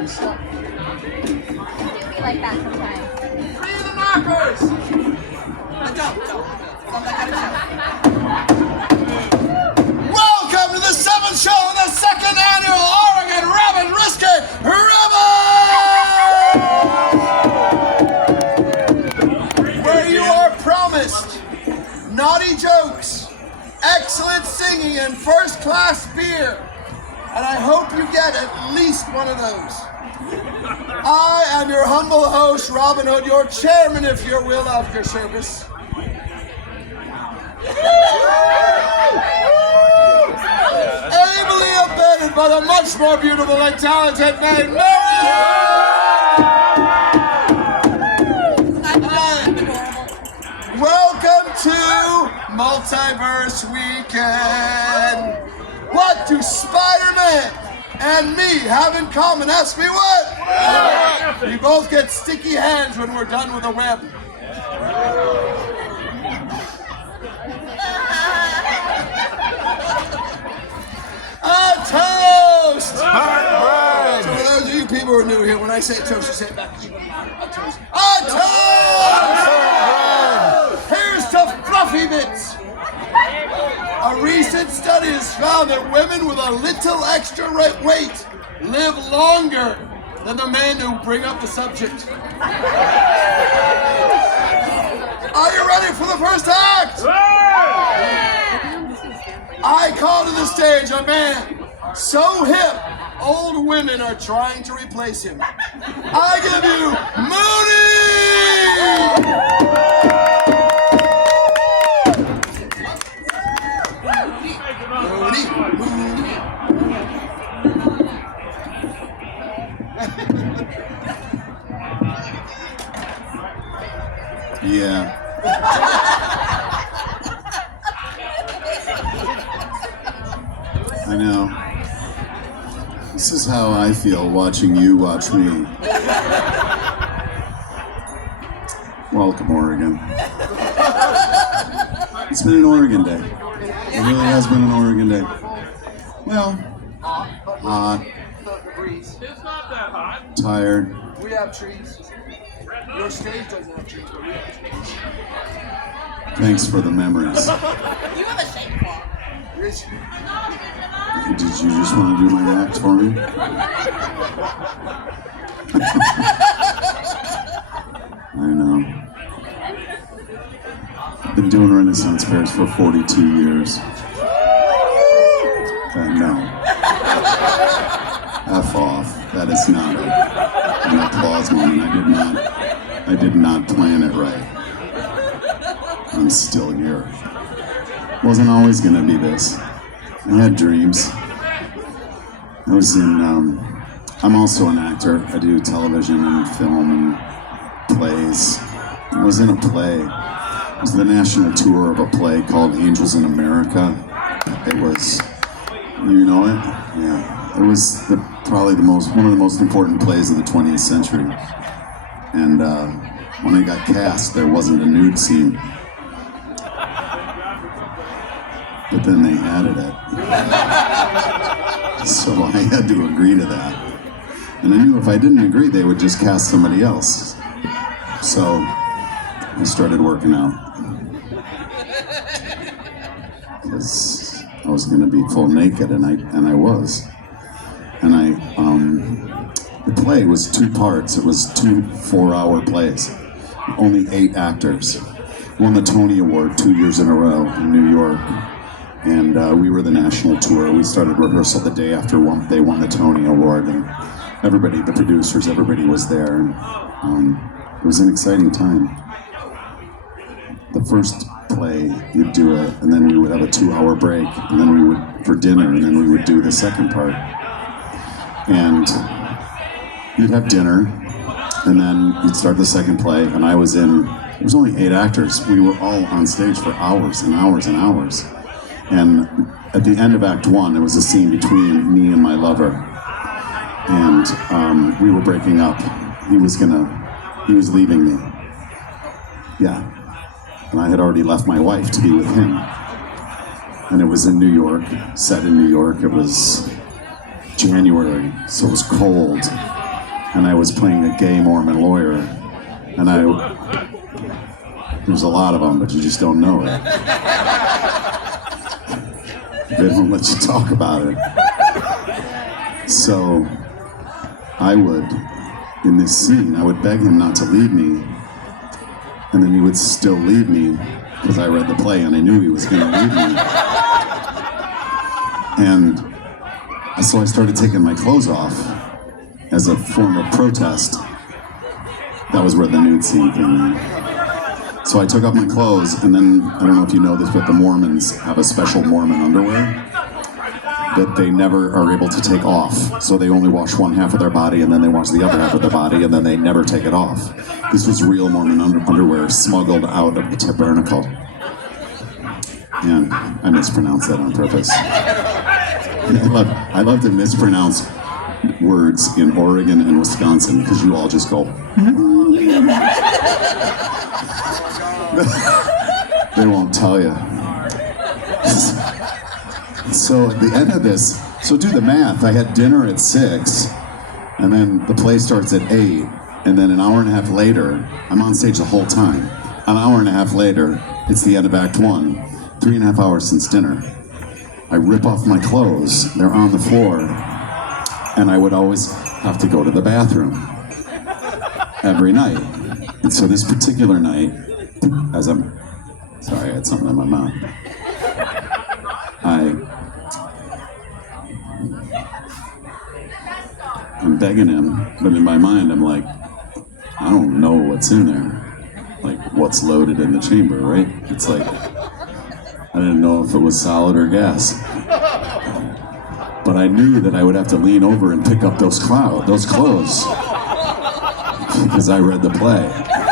be like that sometimes. Free the knockers! Welcome to the 7th show of the 2nd annual Oregon Revels Risqué Revels! Where you are promised naughty jokes, excellent singing, and first-class beer. And I hope you get at least one of those. I am your humble host, Robin Hood, your chairman, if you will, of your service. Ably abetted by the much more beautiful and talented man, Mary. Welcome to Multiverse Weekend. What do Spider-Man and me have in common? Ask me what? We both get sticky hands when we're done with a web. A toast! So for those of you people who are new here, when I say toast, you say it back even louder. A toast. A toast! Here's to fluffy bits. A recent study has found that women with a little extra weight live longer than the men who bring up the subject. Are you ready for the first act? I call to the stage a man so hip, old women are trying to replace him. I give you Yeah. I know. This is how I feel watching you watch me. Welcome, Oregon. It's been an Oregon day. It really has been an Oregon day. Well, hot. It's not that hot. Tired. We have trees. Your stage doesn't have trees, but we have trees. Thanks for the memories. You have a shake clock. Did you just want to do my act for me? I know. I've been doing Renaissance fairs for 42 years. No. F off. That is not an applause moment. I did not plan it right. I'm still here. Wasn't always gonna be this. I had dreams. I was in, I'm also an actor. I do television and film and plays. I was in a play. It was the national tour of a play called Angels in America. It was, you know it? Yeah. It was probably one of the most important plays of the 20th century. And when I got cast, there wasn't a nude scene. But then they added it. So I had to agree to that. And I knew if I didn't agree, they would just cast somebody else. So I started working out. Because I was going to be full naked, and I was. And the play was 2 parts. It was 2 4-hour plays. Only 8 actors. Won the Tony Award 2 years in a row in New York. And we were the national tour. We started rehearsal the day after they won the Tony Award, and everybody, the producers, everybody was there. And it was an exciting time. The first play, you'd do it, and then we would have a 2-hour break, and then we would for dinner, and then we would do the second part. And you'd have dinner, and then you'd start the second play, and there was only 8 actors. We were all on stage for hours and hours and hours. And at the end of Act 1, there was a scene between me and my lover. And we were breaking up. He was leaving me. Yeah. And I had already left my wife to be with him. And it was in New York, set in New York. It was January, so it was cold. and I was playing a gay Mormon lawyer, and there's a lot of them, but you just don't know it. They don't let you talk about it. So I would, in this scene, I would beg him not to leave me, and then he would still leave me because I read the play and I knew he was going to leave me. And so I started taking my clothes off as a form of protest. That was where the nude scene came in. So I took off my clothes, and then, I don't know if you know this, but the Mormons have a special Mormon underwear that they never are able to take off. So they only wash one half of their body, and then they wash the other half of their body, and then they never take it off. This was real Mormon underwear smuggled out of the tabernacle. And I mispronounced that on purpose. I love to mispronounce words in Oregon and Wisconsin because you all just go. They won't tell you. So at the end of this, so do the math. I had dinner at 6, and then the play starts at 8, and then an hour and a half later, I'm on stage the whole time. An hour and a half later, it's the end of Act 1. 3.5 hours since dinner. I rip off my clothes. They're on the floor, and I would always have to go to the bathroom every night. And so this particular night, sorry, I had something in my mouth. I'm begging him, but in my mind, I'm like, I don't know what's in there. Like, what's loaded in the chamber, right? It's like, I didn't know if it was solid or gas. But I knew that I would have to lean over and pick up those clothes. Because I read the play,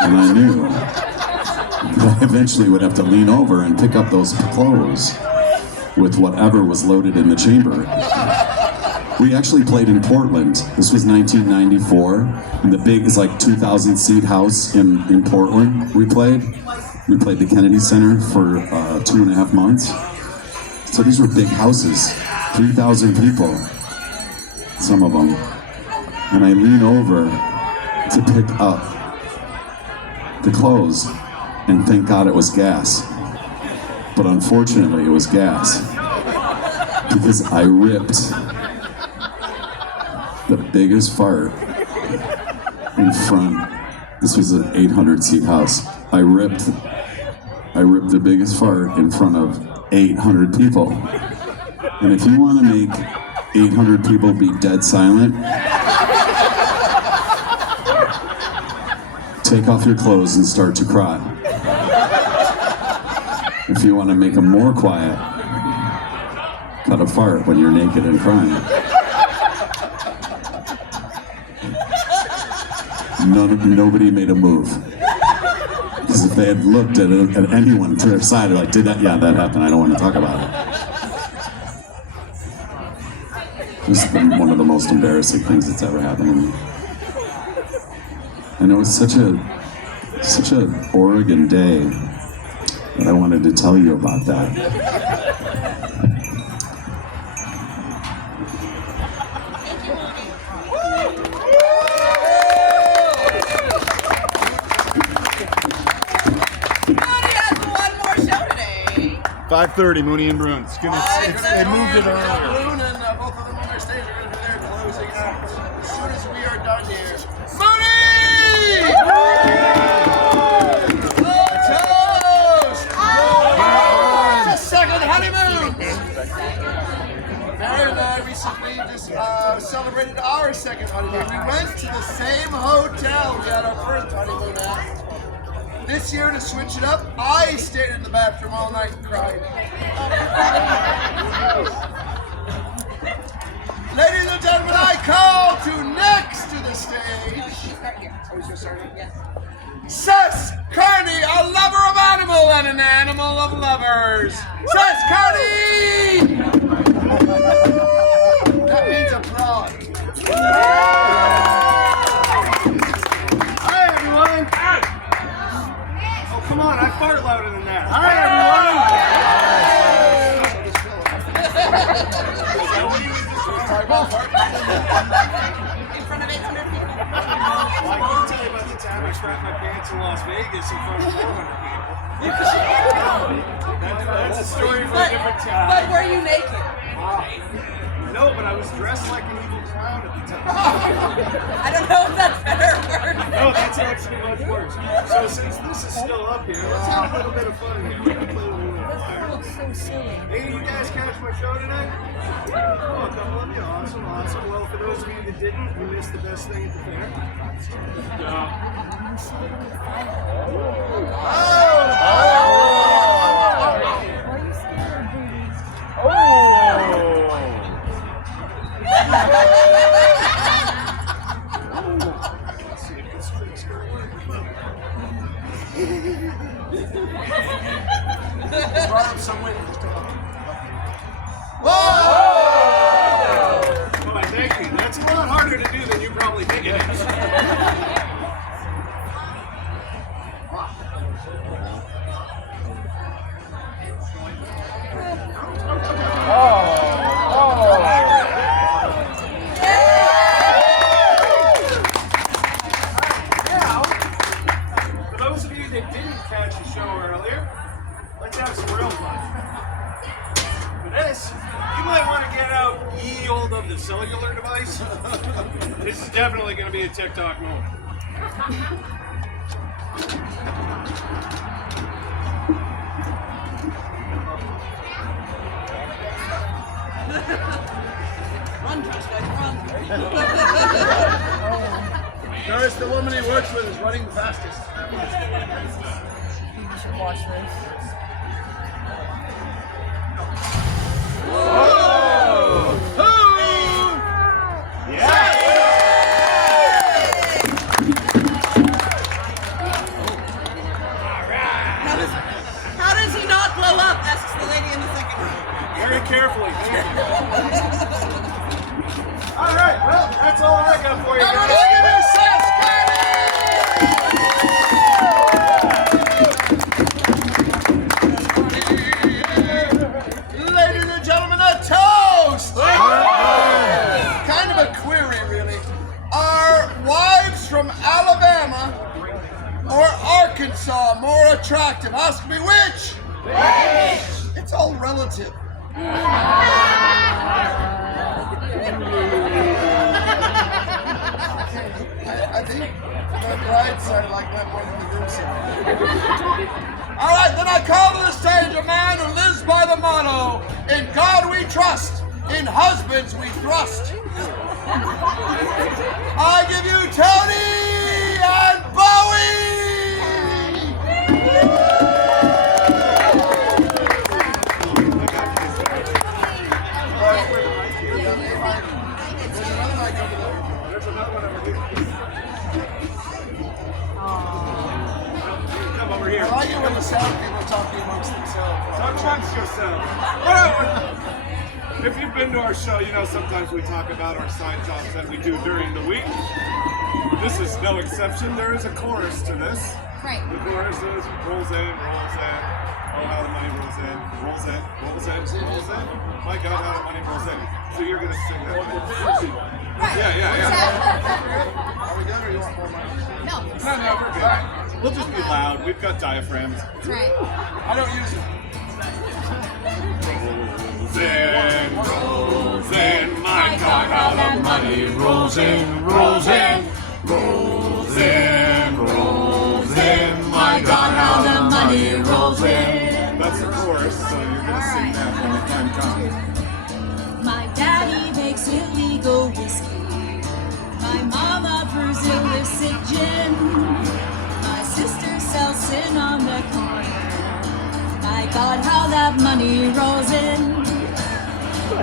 and I knew that I eventually would have to lean over and pick up those clothes with whatever was loaded in the chamber. We actually played in Portland. This was 1994, in the big, it's like 2,000 seat house in Portland. We played the Kennedy Center for 2.5 months. So these were big houses, 3,000 people, some of them. And I lean over to pick up the clothes, and thank God it was gas. But unfortunately it was gas, because I ripped the biggest fart in front. This was an 800 seat house. I ripped the biggest fart in front of 800 people. And if you want to make 800 people be dead silent, take off your clothes and start to cry. If you want to make them more quiet, cut a fart when you're naked and crying. Nobody made a move. Because if they had looked at anyone to their side, like, did that? Yeah, that happened. I don't want to talk about it. This has been one of the most embarrassing things that's ever happened to me. And it was such a Oregon day that I wanted to tell you about that. Mooney has one more show today. 5:30, Mooney and Bruin. They moved it earlier. Balloon and both of them on their stage are going to do their closing act as soon as we are done here. Mooney! Toast! Just second honeymoon! Mary and I recently just celebrated our second honeymoon. We went to the same hotel we had our first honeymoon at. This year, to switch it up, I stayed in the bathroom all night and cried. Ladies and gentlemen, I call to next to the stage. Sess Carney, a lover of animal and an animal of lovers. Sess Carney! That means applause. Hi, everyone. Oh, come on. I fart louder than that. Hi, everyone. In front of 800 people. to Las Vegas in front of 400 people. That's a story for a different time. But were you naked? No, but I was dressed like an evil clown at the time. I don't know if that's better or worse. No, that's actually much worse. So since this is still up here, let's have a little bit of fun here. We're gonna play a little bit of Fire. So silly. Hey, you guys catch my show tonight? Oh, a couple of you. Awesome, awesome. Well, for those of you that didn't, you missed the best thing at the fair. Let's see if this trick's gonna work. Brought up some wind. Whoa! Why, thank you. That's a lot harder to do than you probably think it is. For those of you that didn't catch the show earlier, let's have some real fun. For this, you might want to get out ye old of the cellular device. This is definitely going to be a TikTok moment. Run, Josh, guys, run. Notice the woman he works with is running the fastest. You should watch this. How does he not blow up? Asks the lady in the second row. Very carefully. Thank you. All right, well, that's all I got for you guys. Ladies and gentlemen, a toast! Kind of a query, really. Are wives from Alabama or Arkansas more attractive? Ask me which! It's all relative. I think my bride sounded like that one in the group song. All right, then I call to the stage a man who lives by the motto, in God we trust, in husbands we thrust. I give you Tony and Bowie! There's another one over here. Come over here. I like it when the sound people talking amongst themselves. Talk amongst yourselves. If you've been to our show, you know sometimes we talk about our side jobs that we do during the week. This is no exception. There is a chorus to this. Right. The chorus is rolls in, rolls in. Oh, how the money rolls in, rolls in, rolls in, rolls in. My God, how the money rolls in. So you're gonna sing that. Yeah. Are we done or you want more money? No. No, we're good. We'll just be loud. We've got diaphragms. That's right. I don't use it. Rolls in, my God, how the money rolls in, rolls in, rolls in, rolls in, my God, how the money rolls in. That's the chorus, so you're gonna sing that when the time comes. My daddy makes illegal whiskey. My mama brews illicit gin. My sister sells sin on the corner. My God, how that money rolls in.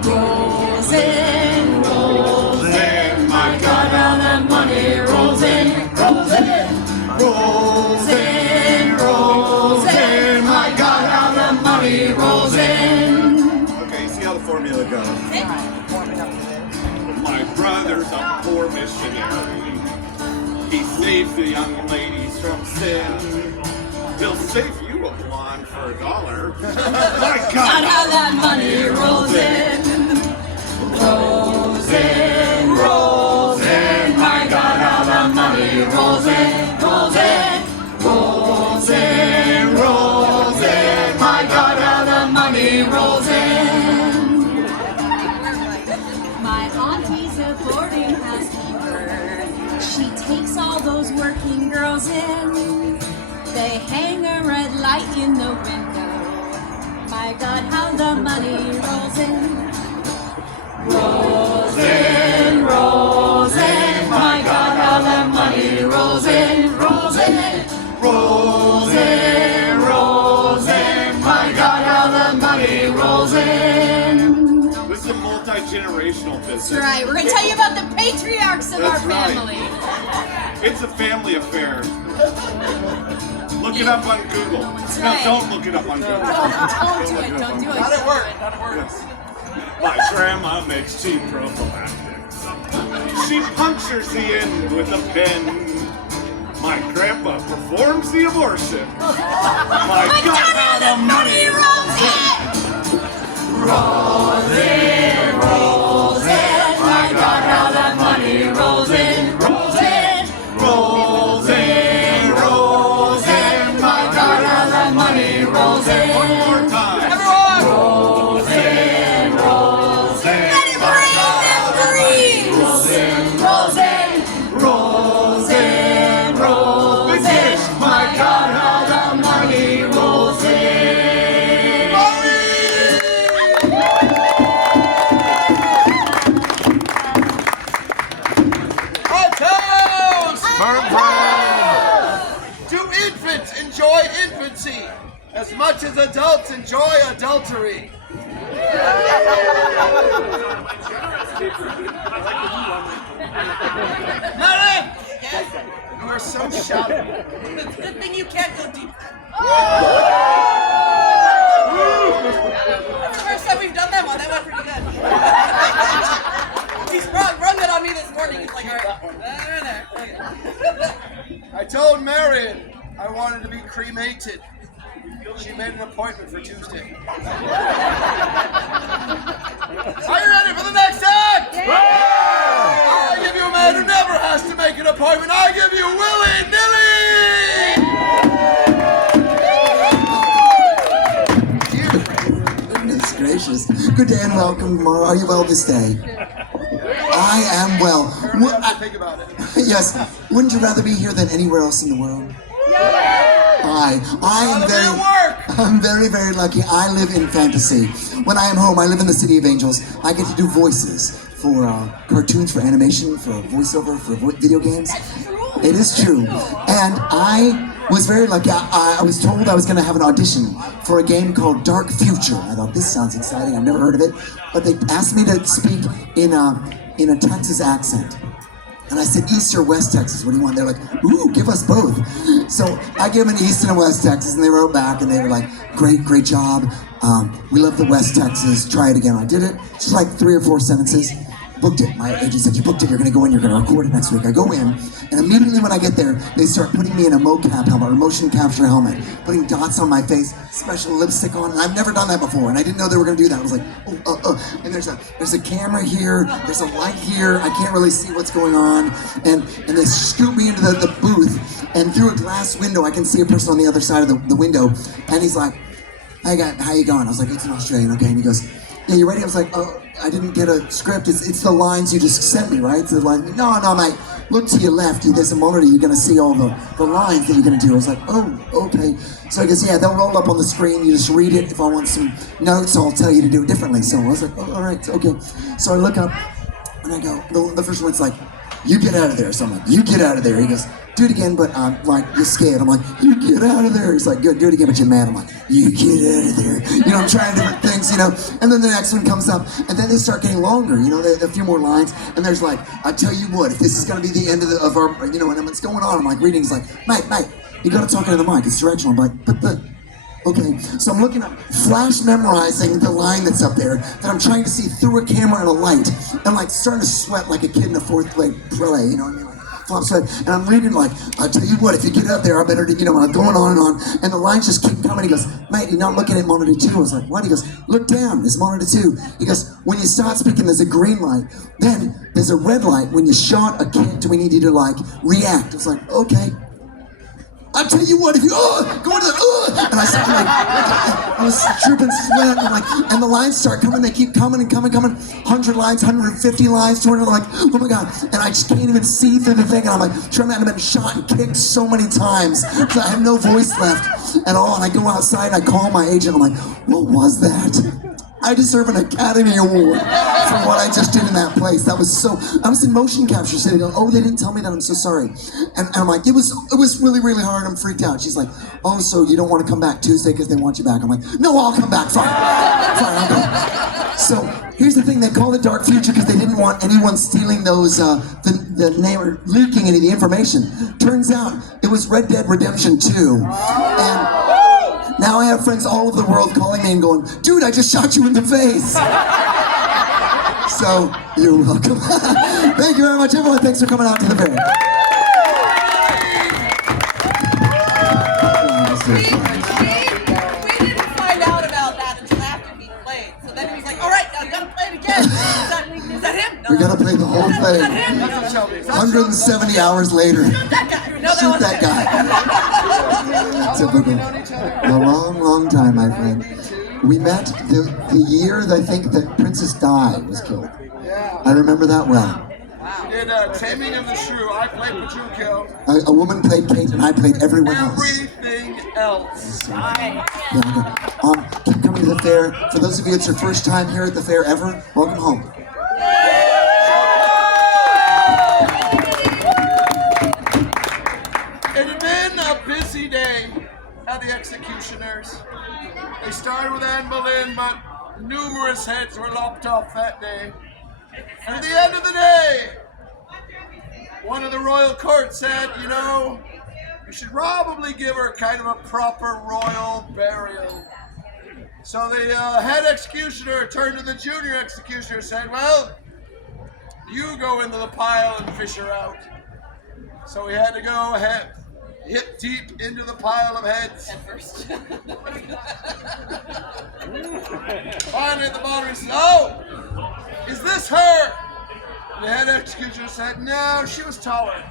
Rolls in, rolls in. My God, how that money rolls in. Rolls in, rolls in, rolls in. My God, how the money rolls in. Okay, you see how the formula goes. My brother's a poor missionary. He saves the young ladies from sin. He'll save you a blonde for $1. My God, how that money rolls in. Rolls in, rolls in. My God, how the money rolls in. Rolls in, all those working girls in. They hang a red light in the window. My God, how the money rolls in. Rolls in, rolls in. My God, how the money rolls in. Rolls in, rolls in, rolls in. My God, how the money rolls in. This is a multi-generational business. That's right. We're going to tell you about the patriarchs of our family. It's a family affair. Look it up on Google. That's No, right. don't look it up on Google. Don't do it. Don't do it. Not at work. Not at work. My grandma makes cheap prophylactics. She punctures the end with a pen. My grandpa performs the abortion. My God, how the money rolls in. Rolls in, rolls in. My God, how the money rolls in. Rolls in, rolls in, rolls in. my God, how the money rolls in. One more time. Everyone! Rolls in, rolls in. Rolls in, rolls in, Rolls in, rolls in. My God, how the money rolls in. Do infants enjoy infancy as much as adults enjoy adultery? Mary! Yes? You are so shouty. It's a good thing you can't go deep. That's the first time we've done that one. That went pretty good. He's rung it on me this morning. He's like, all right, there. Okay. I told Marion I wanted to be cremated. She made an appointment for Tuesday. Are you ready for the next act? I give you a man who never has to make an appointment. I give you Willy Nilly! Goodness gracious. Good day and welcome, Mara. Are you well this day? I am well. Think about it. Yes. Wouldn't you rather be here than anywhere else in the world? I'm very, very lucky. I live in fantasy. When I am home, I live in the city of angels. I get to do voices for cartoons, for animation, for voiceover, for video games. It is true. And I was very lucky. I was told I was going to have an audition for a game called Dark Future. I thought, this sounds exciting. I've never heard of it. But they asked me to speak in a Texas accent. And I said, East or West Texas, what do you want? They're like, ooh, give us both. So I gave them an East and a West Texas, and they wrote back, and they were like, great job. We love the West Texas. Try it again. I did it. Just like 3 or 4 sentences. Booked it. My agent said, you booked it. You're going to go in. You're going to record it next week. I go in, and immediately when I get there, they start putting me in a mocap helmet, or motion capture helmet, putting dots on my face, special lipstick on, and I've never done that before, and I didn't know they were going to do that. I was like, and there's a camera here, there's a light here, I can't really see what's going on, and they scoop me into the booth, and through a glass window, I can see a person on the other side of the window, and he's like, hey, how you going? I was like, it's an Australian, okay, and he goes, yeah, you ready? I was like, oh, I didn't get a script. It's the lines you just sent me, right? So the line, no, mate. Look to your left. There's a monitor. You're gonna see all the lines that you're gonna do. I was like, oh, okay. So I guess yeah, they'll roll up on the screen. You just read it. If I want some notes, I'll tell you to do it differently. So I was like, oh, all right, okay. So I look up and I go. The first one's like, you get out of there. So I'm like, you get out of there. He goes, do it again, but like, you're scared. I'm like, you get out of there. He's like, good, do it again, but you're mad. I'm like, you get out of there. You know, I'm trying different things, you know. And then the next one comes up, and then they start getting longer, you know, a few more lines. And there's like, I tell you what, if this is going to be the end of our, you know, and what's going on, I'm like reading, he's like, mate, you got to talk into the mic. It's directional. I'm like, but okay, so I'm looking up, flash memorizing the line that's up there that I'm trying to see through a camera and a light. I'm like starting to sweat like a kid in a 4th grade play, you know what I mean? Like, flop sweat. And I'm reading like, I tell you what, if you get up there, I better, you know, and I'm going on and on. And the lines just keep coming. He goes, mate, you're not looking at monitor 2. I was like, what? He goes, look down, there's monitor 2. He goes, when you start speaking, there's a green light. Then there's a red light. When you shot a kid, we need you to like react. I was like, okay. I'll tell you what, if you, go into the, and I started I was dripping sweat, and the lines start coming, they keep coming and coming, 100 lines, 150 lines, 200, I'm like, oh my God, and I just can't even see through the thing, and I'm like, trying to, I've been shot and kicked so many times, so I have no voice left at all, and I go outside and I call my agent, I'm like, what was that? I deserve an Academy Award for what I just did in that place. That was so, I was in motion capture city, oh, they didn't tell me that, I'm so sorry. And I'm like, it was really, really hard, I'm freaked out. She's like, oh, so you don't want to come back Tuesday because they want you back. I'm like, no, I'll come back, fine, I'll go. So here's the thing, they call it Dark Future because they didn't want anyone stealing those, the name or leaking any of the information. Turns out it was Red Dead Redemption 2. And now I have friends all over the world calling me and going, dude, I just shot you in the face. So, you're welcome. Thank you very much, everyone. Thanks for coming out to the fair. We didn't find out about that until after he played. So then he was like, all right, I gotta play it again. Is that him? No. We gotta play the whole thing. 170 hours later. Shoot that guy. No, Shoot that guy. Typical. A long, long time, my friend. We met the year that I think that Princess Di was killed. I remember that well. We did Taming of the Shrew. I played Pachuco. A woman played Kate and I played everyone else. Everything else. Yeah, keep coming to the fair. For those of you, it's your first time here at the fair ever, welcome home. It had been a busy day at the executioners. They started with Anne Boleyn, but numerous heads were lopped off that day. And at the end of the day, one of the royal court said, you know, you should probably give her kind of a proper royal burial. So the head executioner turned to the junior executioner and said, well, you go into the pile and fish her out. So we had to go hip deep into the pile of heads. At first. Finally at the bottom he said, oh, is this her? The head executioner said, no, she was taller.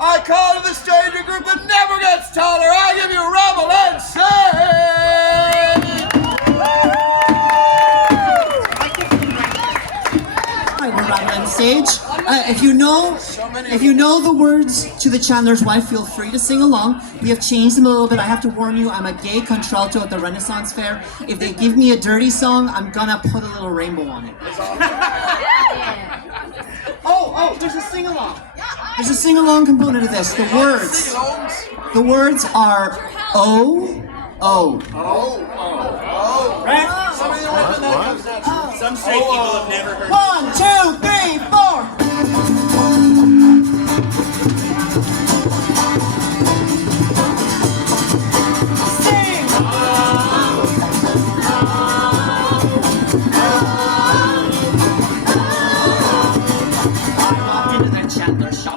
I call to the stranger group that never gets taller. I give you Revel and Sing! Hi, we're Revel and Sage. If you know the words to the Chandler's Wife, feel free to sing along. We have changed them a little bit. I have to warn you, I'm a gay contralto at the Renaissance Fair. If they give me a dirty song, I'm gonna put a little rainbow on it. Oh, there's a sing-along. There's a sing-along component of this. The words are O. Right? Some straight people have never heard. 1, 2, 3, 4.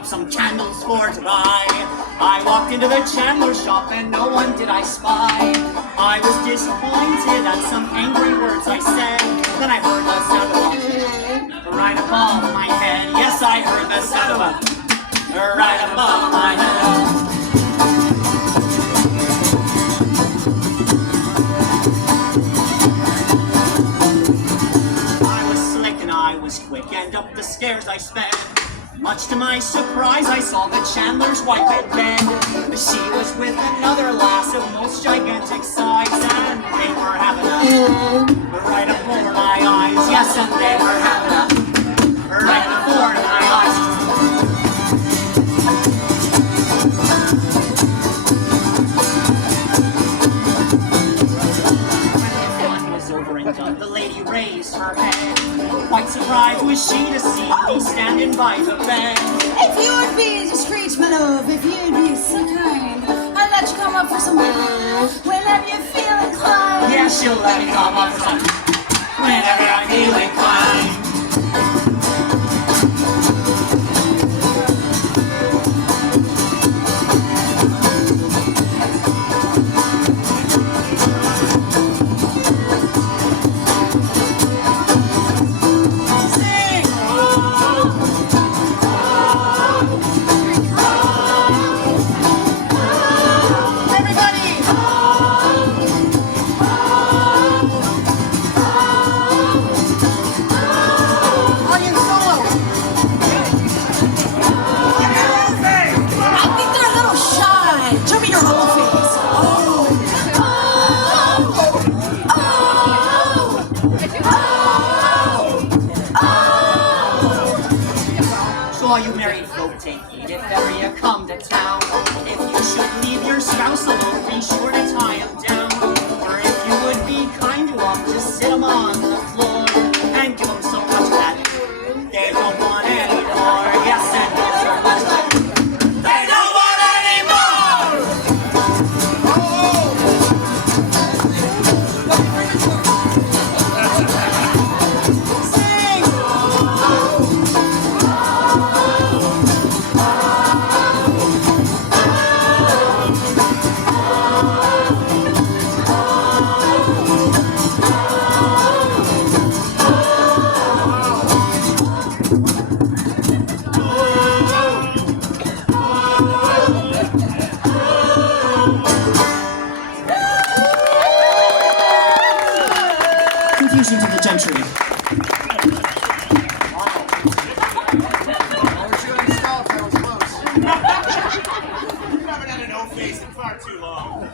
Some candles for to buy. I walked into the chandler shop and no one did I spy. I was disappointed at some angry words I said. Then I heard the sound of a right above my head. Yes, I heard the sound of a right above my head. I was slick and I was quick and up the stairs I sped. Much to my surprise, I saw the Chandler's wife at bed. She was with another lass of most gigantic size, and they were having a right before my eyes. Yes, and they were having a right before my eyes. When the fun was over and done, the lady raised her head. Quite surprised was she to see me standing by the bed. If you would be discreet, my love, if you'd be so kind, I'd let you come up for some whenever you feel inclined. Yeah, she'll let me come up for some whenever I feel inclined. all you married folk, take heed if ever you come to town. If you should leave your spouse alone, be sure to tie him down. Or if you would be kind to him, just sit him on the floor and give him so much that they don't want any more. Yes, and give so much that they don't want any more. Sing! Confusion to the gentry. I was shooting stop, that was close. You haven't had an O-face in far too long.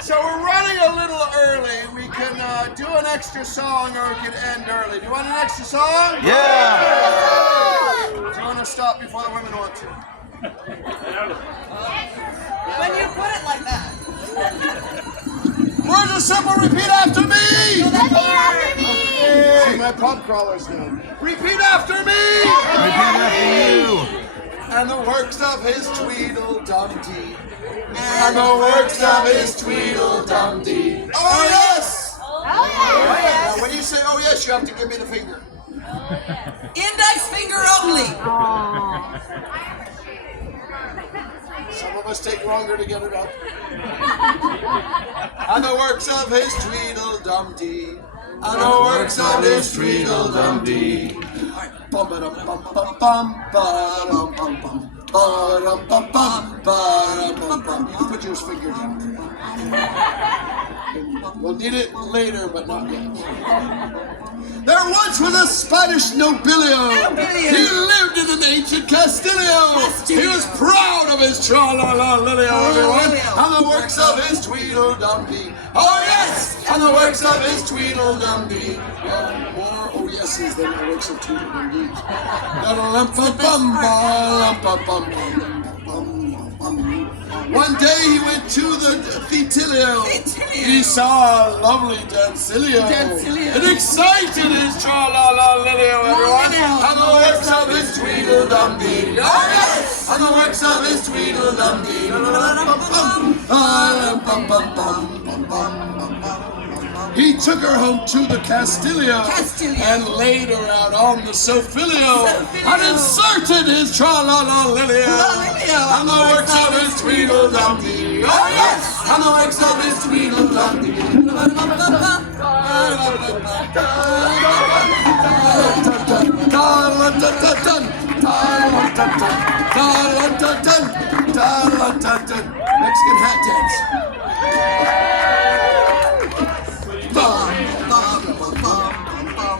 So we're running a little early. We can do an extra song or we can end early. Do you want an extra song? Yeah! Do you want to stop before the women want to? When you put it like that. Words are simple, repeat after me! Repeat after me! See, my pub crawlers now. Repeat after me! Repeat after you. And the works of his Tweedledumdee. And the works of his Tweedledumdee. Oh yes! Oh yeah! Now, when you say oh yes, you have to give me the finger. Index finger only. Some of us take longer to get it up. And the works of his Tweedledumdee. And the works of his Tweedledumdee. Bum ba dum bum bum bum ba dum bum bum ba dum bum bum ba dum bum bum. Put your finger down. We'll need it later, but not yet. There once was a Spanish nobilio. He lived in an ancient Castillo. He was proud of his tra-la-la-lilio, everyone. And the works of his Tweedledumdee. Oh yes! And the works of his Tweedledumdee. More oh yeses than the works of Tweedledumdee. One day he went to the Theatilio. He saw a lovely Dancilio. It excited his tra-la-la-lilio, everyone. And the works of his Tweedledumdee. Oh yes! And the works of his Tweedledumdee. He took her home to the Castillo and laid her out on the Sofilio and inserted his tra-la-la-lilio and the works of his Tweedledumdee. Oh yes! And the works of his Tweedledumdee. Mexican hat dance.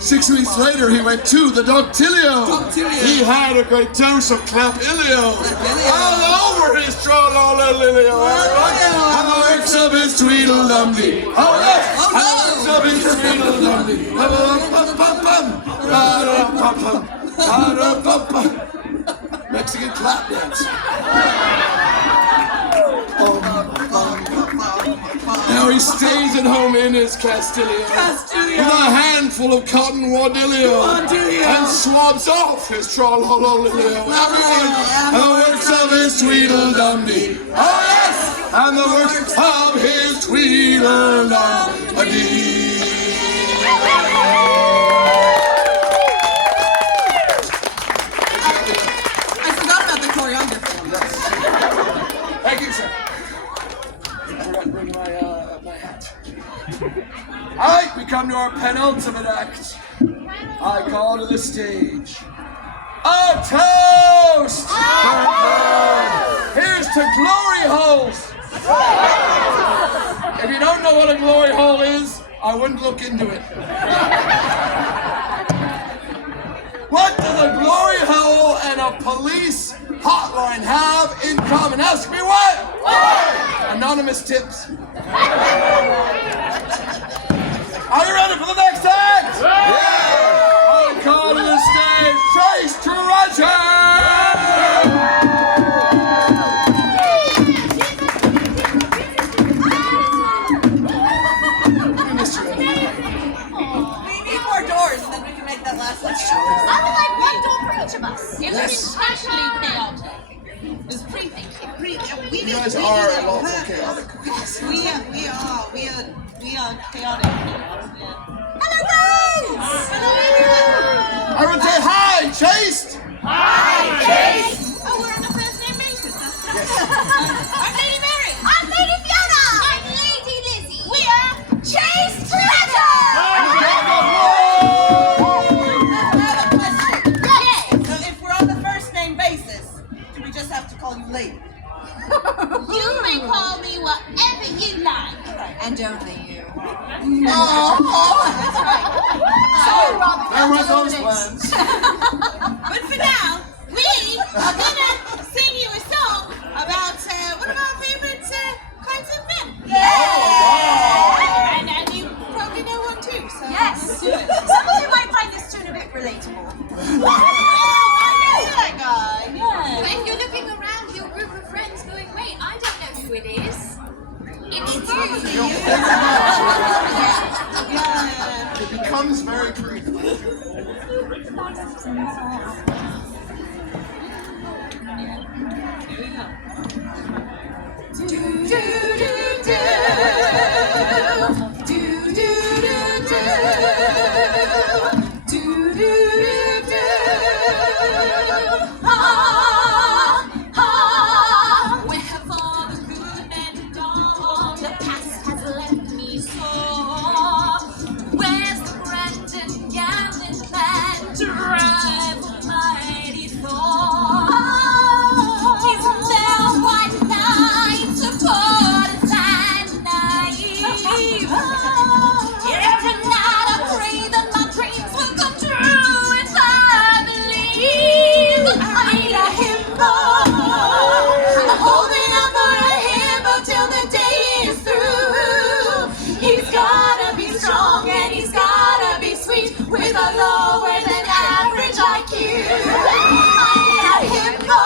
6 weeks later, he went to the Doctilio. He had a great dose of Clapilio. All over his tra-la-la-lilio. And the works of his Tweedledumdee. Oh yes! And the works of his Tweedledumdee. Mexican clap dance. Now he stays at home in his Castillo with a handful of cotton wadilio and swabs off his tra-la-la-lilio. And the works of his Tweedledumdee. Oh yes! And the works of his Tweedledumdee. I forgot about the choreography. Thank you, sir. I forgot to bring my hat. All right, we come to our penultimate act. I call to the stage a toast. Here's to glory holes. If you don't know what a glory hole is, I wouldn't look into it. What does a glory hole and a police hotline have in common? Ask me what? Anonymous tips. Are you ready for the next act? Yeah! I call to the stage Chase Trudger! of us. It was especially chaotic. It was pre-thinking. You guys are awful chaotic. We are chaotic. Hello, guys! Hello, everyone. Everyone say hi, Chase! Oh, we're on a first name basis. I'm Lady Mary. I'm Lady Fiona. I'm Lady Lizzie. We are Chase Treasure. I have a question. Yes. So if we're on the first name basis, do we just have to call you Lady? You may call me whatever you like. And only you. There went those plans. But for now, we are gonna sing you a song about one of our favorite kinds of men. And you probably know one too. So Yes. let's do it. Some of you might find this tune a bit relatable. I know that guy. Yeah. But if you're looking around your group of friends going, wait, I don't know who it is. It's you. It becomes very creepy. Where have all the good men gone? The past has left me sore. Where's the grand and gallant man to drive the mighty Thor? He's there white knights, supporters and naive. Every night I pray that my dreams will come true if I believe. I need a himbo. I'm holding up for a himbo till the day is through. He's gotta be strong and he's gotta be sweet with a lower than average IQ. I need a himbo.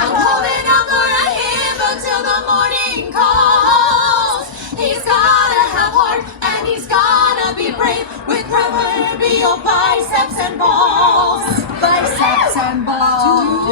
I'm holding up for a himbo till the morning calls. He's gotta have heart and he's gotta be brave with proverbial biceps and balls. Biceps and balls.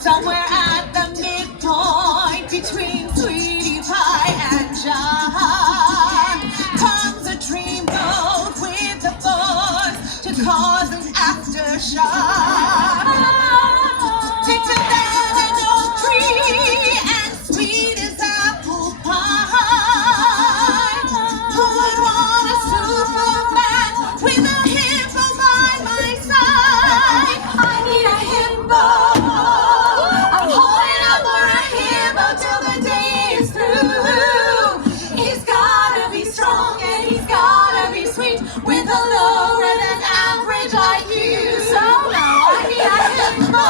Somewhere at the midpoint between Sweetie Pie and John comes a dream boat with the force to cause an aftershock. Take to that an oak tree and sweet as apple pie. Who would want a Superman with a himbo by my side? I need a himbo. I'm holding up for a himbo till the day is through. He's gotta be strong and he's gotta be sweet with a lower than average IQ. So now I need a himbo.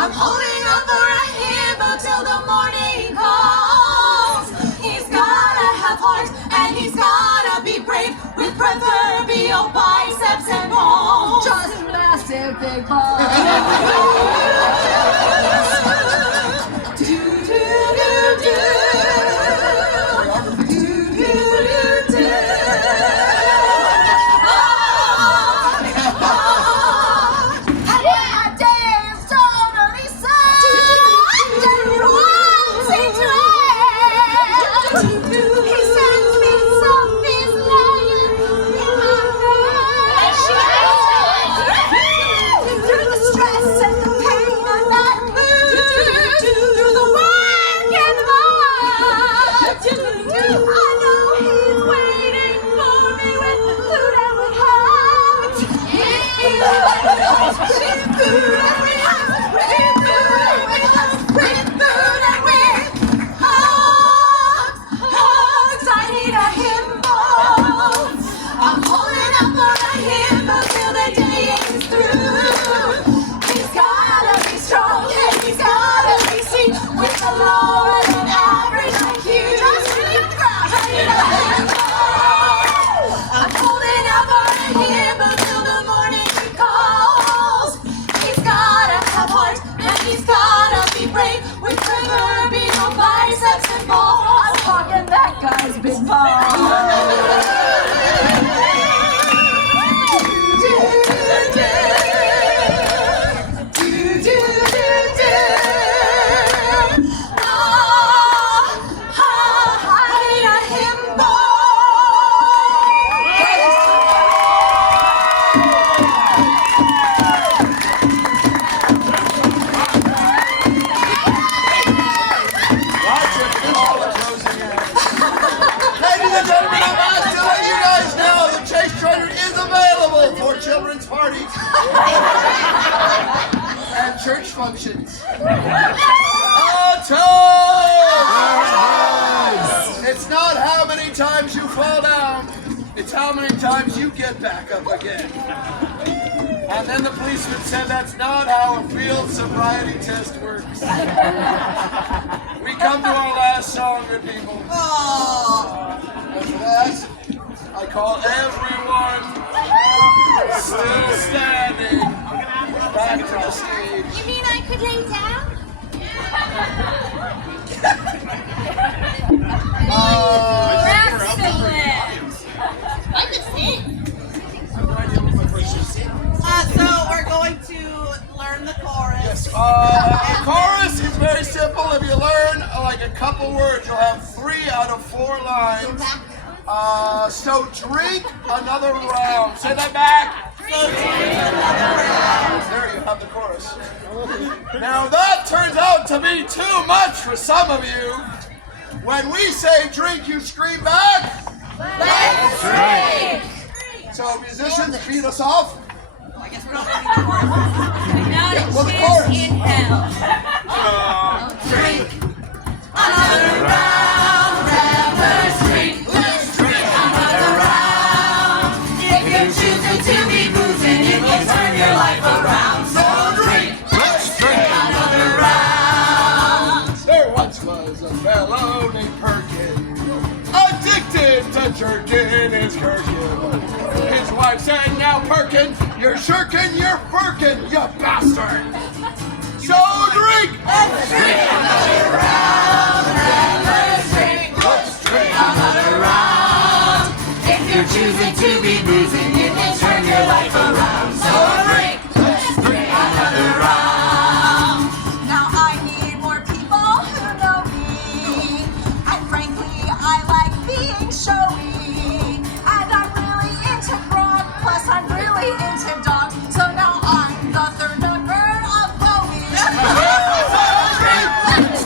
I'm holding up for a himbo till the morning calls. He's gotta have heart and he's gotta be brave with proverbial biceps and balls. Just massive big balls. Do do do do. Do do do do. Through the stress and the pain ball. I'm talking that guy's big ball. Children's parties and church functions. It's not how many times you fall down, it's how many times you get back up again. And then the policeman said that's not how a field sobriety test works. We come to our last song, good people. And for that, I call everyone still standing back to the stage. You mean I could lay down? Excellent. I could sit. So we're going to learn the chorus. Yes. The chorus is very simple. If you learn like a couple words, you'll have 3 out of 4 lines. So drink another round. Say that back. So drink another round. There you have the chorus. Now that turns out to be too much for some of you. When we say drink, you scream back. Let's drink. So musicians, beat us off. I guess we're not ready for the chorus. Not a Well, the chance chorus. in hell. Drink another round. Revelers drink. Let's drink another round. If you're choosing to be boozing, it will turn your life around. So drink. Let's drink another round. There once was a fellow named Perkin, addicted to jerking his gherkin. His wife said, now Perkin, you're shirking, you're firkin, you bastard. So drink. Let's drink another round. Revelers drink. Let's drink another round. If you're choosing to be boozing, it will turn your life around. So drink. Let's drink another round. Now I need more people who know me. And frankly, I like being showy. And I'm really into grog, plus I'm really into dog. So now I'm the third member of Bowie. Let's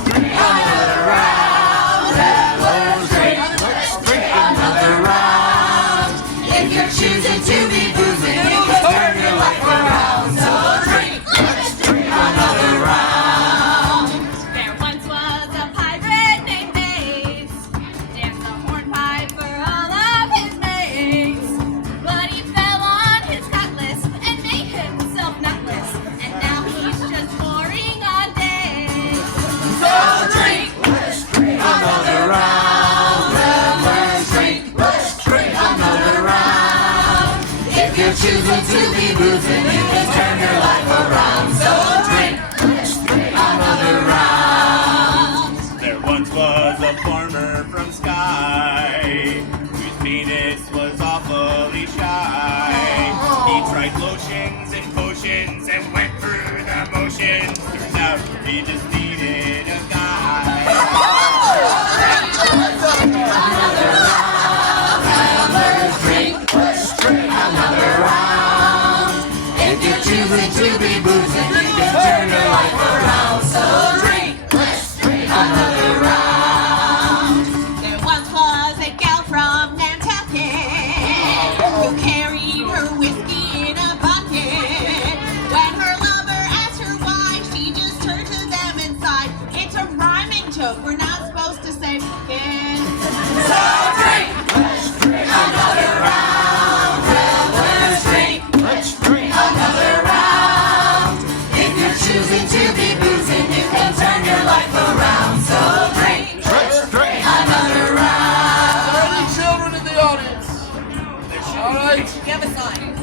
drink another round. Revelers drink. Let's drink another round. If you're choosing to be boozing, it will turn your life around. So drink. Let's drink another round. There once was a pirate named Mace, danced the hornpipe for all of his mates. But he fell on his cutlass and made himself nutless, and now he's just boring on days. So drink. Let's drink another round. Revelers drink. Let's drink another round. If you're choosing to be boozing, it will turn your life around. So drink. Let's drink another round. There once was a farmer from Skye whose penis was awfully shy. He tried lotions and potions and went through the motions. Turns out he just needed a guy. Revelers drink. Let's drink another round. If you're choosing to be boozing, it will turn your life around. So drink. Let's drink another round. There once was a gal from Nantucket who carried her whiskey in a bucket. When her lover asked her why, she just turned to them and sighed. It's a rhyming joke, we're not supposed to say fucking. So drink. Let's drink another round. Revelers drink. Let's drink another round. If you're choosing to be boozing, it can turn your life around. So drink. Let's drink another round. Are there any children in the audience? All right. Give a sign.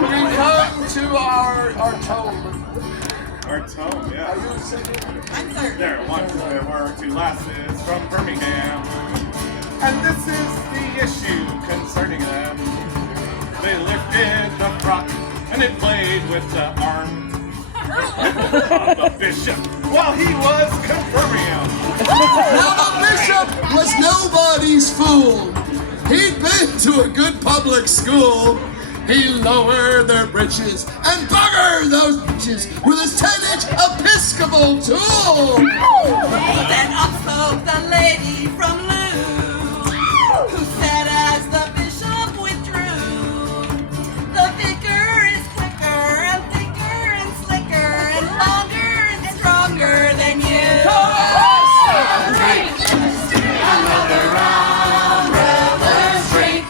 We come to our tone. Or tone, yeah. Are you singing? There were two lasses from Birmingham, and this is the issue concerning them. They lifted the frock, and it played with the arm of the bishop while he was confirming him. Now the bishop was nobody's fool. He'd been to a good public school. He lowered their britches and buggered those bitches with his 10-inch Episcopal tool. Then up spoke the lady from Lou, who said as the bishop withdrew, the vicar is quicker and thicker and slicker and longer and stronger than you. Drink another round, revelers, drink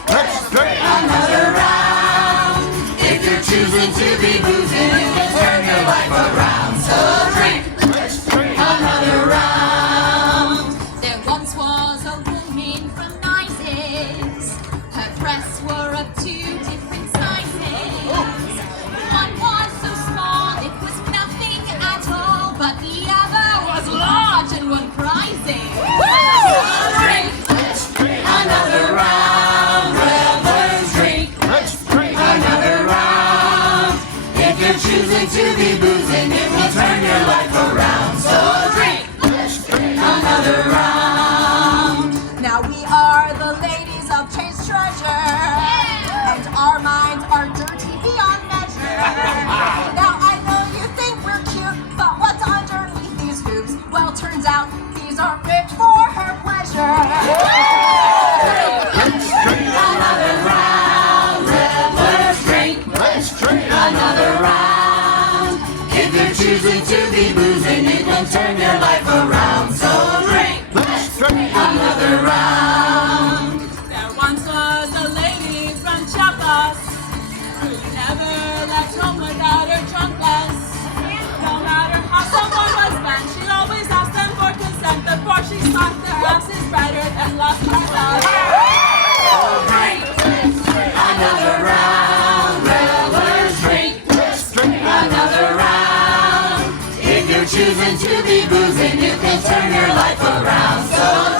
another round. If you're choosing to be boozing, you can turn your life around. So drink another round. There once was a woman from Nices. Her breasts were of two different sizes. One was so small it was nothing at all, but the other was large and won prizes. Drink Another round, revelers, drink another round. If you're choosing to be boozing, it will turn your life around. So drink another round. Now we are the ladies of Chase Treasure, and our minds are dirty beyond measure. Now I know you think we're cute, but what's underneath these hoops? Well, turns out these are fit for her pleasure. Another round, revelers, drink another round. If you're choosing to be boozing, it will turn your life around. So drink another round. There once was a lady from Chiapas who never left home without her trunkless. No matter how someone was bent, she always asked them for consent before she slapped their asses better and lost her love. Another round, revelers, drink another round. If you're choosing to be boozing, you can turn your life around. So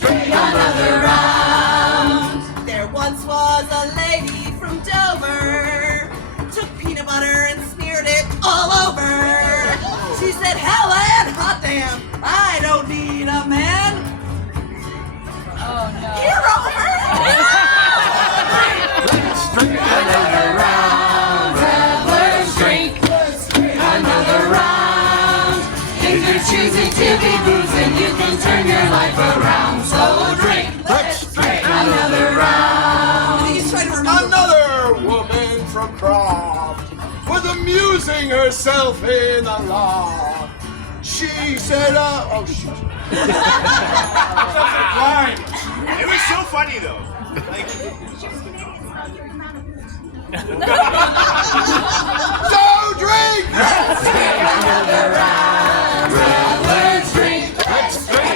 drink another round. There once was a lady from Dover, took peanut butter and smeared it all over. She said, Helen, hot damn, I don't need a man. Oh no. You're over. Another round, revelers, drink another round. If you're choosing to be boozing, you can turn your life around. So drink another round. Another woman from Croft was amusing herself in the loft. She said, oh shit. It was so funny though. So drink! Another round, revelers, drink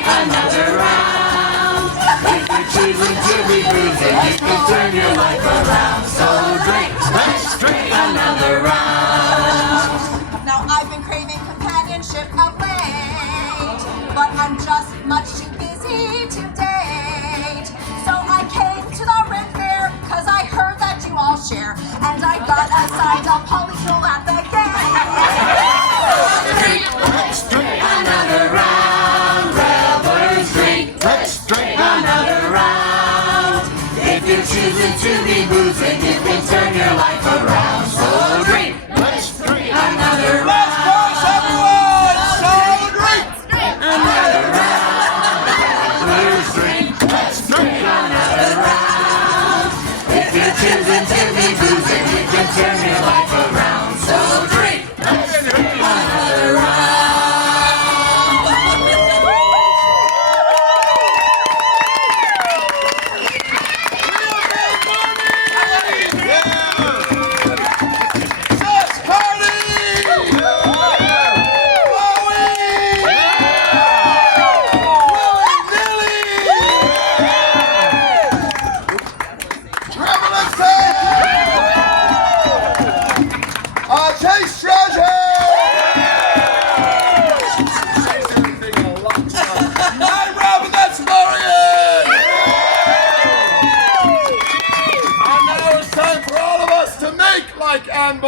another round. If you're choosing to be boozing, you can turn your life around. So drink another round. Now I've been craving companionship of late, but I'm just much too busy to date. So I came to the Red Fair, cause I heard that you all share, and I got assigned a polycule at the Drink another round, revelers, drink another round. If you're choosing to be boozing, you can turn your life around. So drink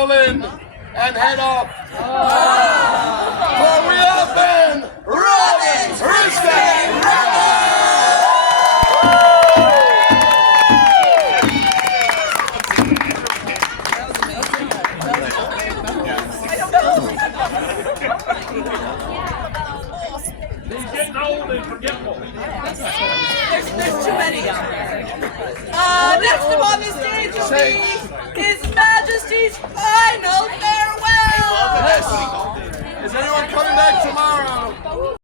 buckle in and head off. For we have been Revels, Risqué, He's getting old and forgetful. There's too many out there. Next up on the stage will be His Majesty's final farewell. Is anyone coming back tomorrow?